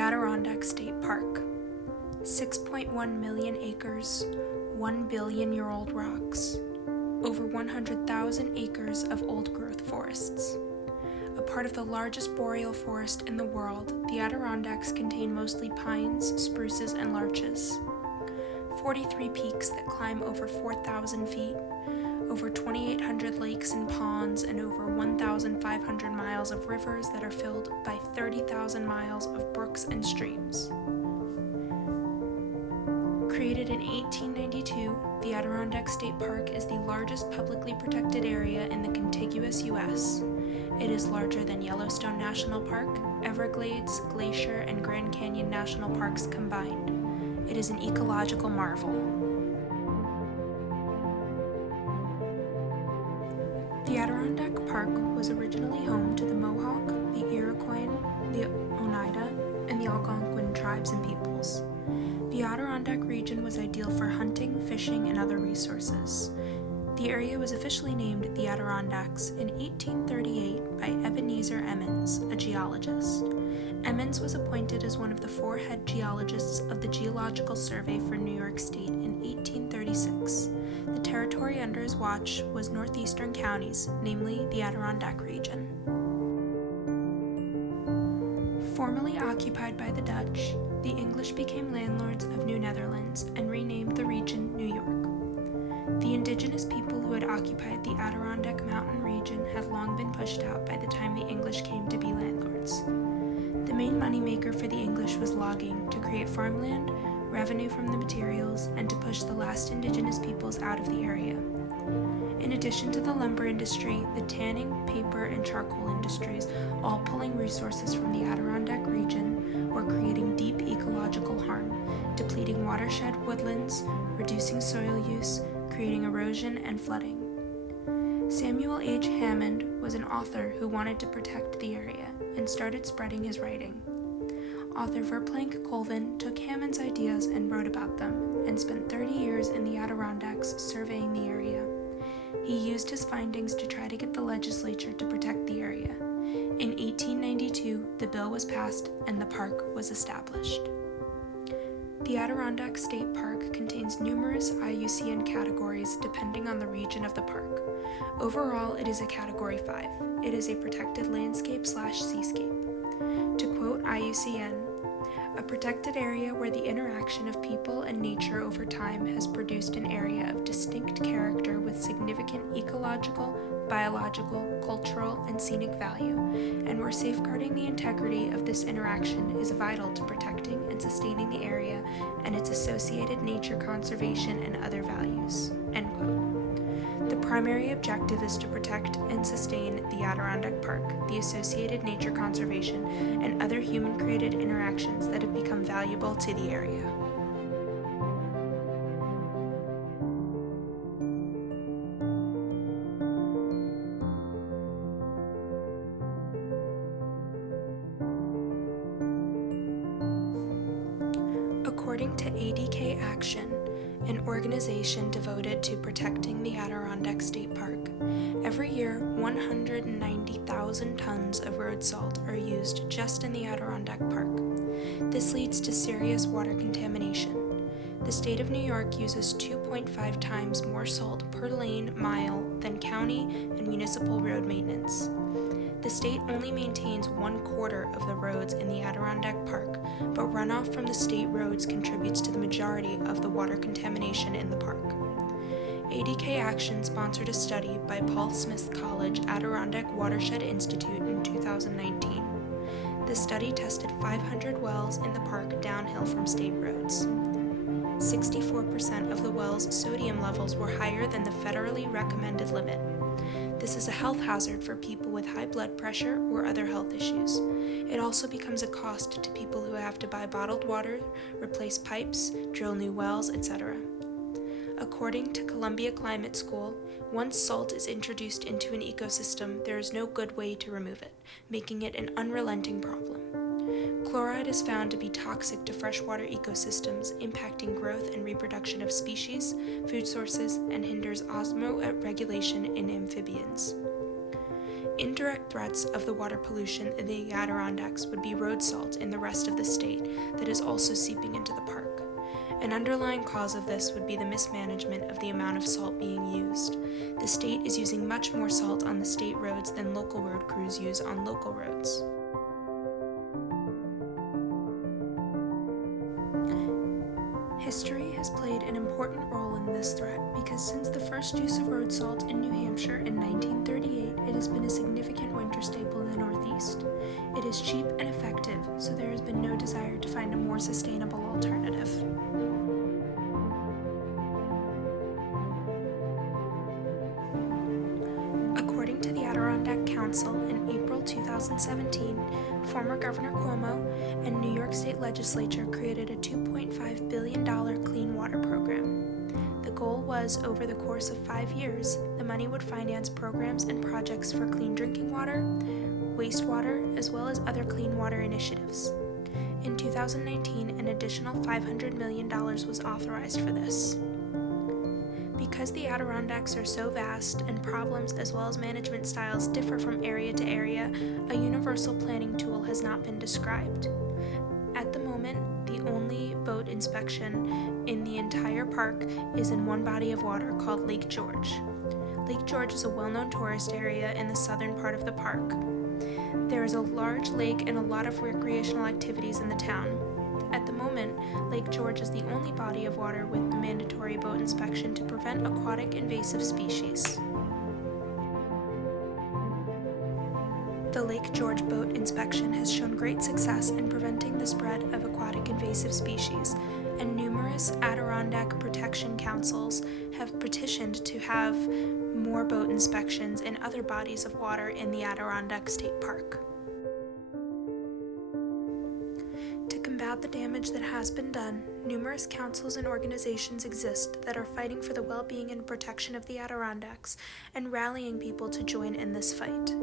Adirondack State Park. 6.1 million acres, 1 billion-year-old rocks, over 100,000 acres of old-growth forests. A part of the largest boreal forest in the world, the Adirondacks contain mostly pines, spruces, and larches. 43 peaks that climb over 4,000 feet, over 2,800 lakes and ponds, and over 1,500 miles of rivers that are filled by 30,000 miles of brooks and streams. Created in 1892, the Adirondack State Park is the largest publicly protected area in the contiguous U.S. It is larger than Yellowstone National Park, Everglades, Glacier, and Grand Canyon National Parks combined. It is an ecological marvel. The Adirondack Park was originally home to the Mohawk, the Iroquois, the Oneida, and the Algonquin tribes and peoples. The Adirondack region was ideal for hunting, fishing, and other resources. The area was officially named the Adirondacks in 1838 by Ebenezer Emmons, a geologist. Emmons was appointed as one of the 4 head geologists of the Geological Survey for New York State in 1836. The territory under his watch was northeastern counties, namely the Adirondack region. Formerly occupied by the Dutch, the English became landlords of New Netherlands and renamed the region New York. The indigenous people who had occupied the Adirondack Mountain region had long been pushed out by the time the English came to be landlords. The main moneymaker for the English was logging to create farmland, revenue from the materials, and to push the last indigenous peoples out of the area. In addition to the lumber industry, the tanning, paper, and charcoal industries, all pulling resources from the Adirondack region, were creating deep ecological harm, depleting watershed woodlands, reducing soil use, creating erosion and flooding. Samuel H. Hammond was an author who wanted to protect the area and started spreading his writing. Author Verplanck Colvin took Hammond's ideas and wrote about them, and spent 30 years in the Adirondacks surveying the area. He used his findings to try to get the legislature to protect the area. In 1892, the bill was passed and the park was established. The Adirondack State Park contains numerous IUCN categories depending on the region of the park. Overall, it is a Category 5. It is a protected landscape/seascape. To quote IUCN, a protected area where the interaction of people and nature over time has produced an area of distinct character with significant ecological, biological, cultural, and scenic value, and where safeguarding the integrity of this interaction is vital to protecting and sustaining the area and its associated nature conservation and other values. End quote. The primary objective is to protect and sustain the Adirondack Park, the associated nature conservation, and other human-created interactions that have become valuable to the area. According to ADK Action, an organization devoted to protecting the Adirondack State Park, every year 190,000 tons of road salt are used just in the Adirondack Park. This leads to serious water contamination. The state of New York uses 2.5 times more salt per lane mile than county and municipal road maintenance. The state only maintains 1/4 of the roads in the Adirondack Park, but runoff from the state roads contributes to the majority of the water contamination in the park. ADK Action sponsored a study by Paul Smith College Adirondack Watershed Institute in 2019. The study tested 500 wells in the park downhill from state roads. 64% of the wells' sodium levels were higher than the federally recommended limit. This is a health hazard for people with high blood pressure or other health issues. It also becomes a cost to people who have to buy bottled water, replace pipes, drill new wells, etc. According to Columbia Climate School, once salt is introduced into an ecosystem, there is no good way to remove it, making it an unrelenting problem. Chloride is found to be toxic to freshwater ecosystems, impacting growth and reproduction of species, food sources, and hinders osmoregulation in amphibians. Indirect threats of the water pollution in the Adirondacks would be road salt in the rest of the state that is also seeping into the park. An underlying cause of this would be the mismanagement of the amount of salt being used. The state is using much more salt on the state roads than local road crews use on local roads. History has played an important role in this threat because since the first use of road salt in New Hampshire in 1938, it has been a significant winter staple in the Northeast. It is cheap and effective, so there has been no desire to find a more sustainable alternative. According to the Adirondack Council, in April 2017, former Governor Cuomo and New York State Legislature created a $2.5 billion clean water program. The goal was, over the course of 5 years, the money would finance programs and projects for clean drinking water, wastewater, as well as other clean water initiatives. In 2019, an additional $500 million was authorized for this. Because the Adirondacks are so vast and problems as well as management styles differ from area to area, a universal planning tool has not been described. At the moment, the only boat inspection in the entire park is in one body of water called Lake George. Lake George is a well-known tourist area in the southern part of the park. There is a large lake and a lot of recreational activities in the town. At the moment, Lake George is the only body of water with a mandatory boat inspection to prevent aquatic invasive species. The Lake George boat inspection has shown great success in preventing the spread of aquatic invasive species, and numerous Adirondack protection councils have petitioned to have more boat inspections in other bodies of water in the Adirondack State Park. To combat the damage that has been done, numerous councils and organizations exist that are fighting for the well-being and protection of the Adirondacks and rallying people to join in this fight.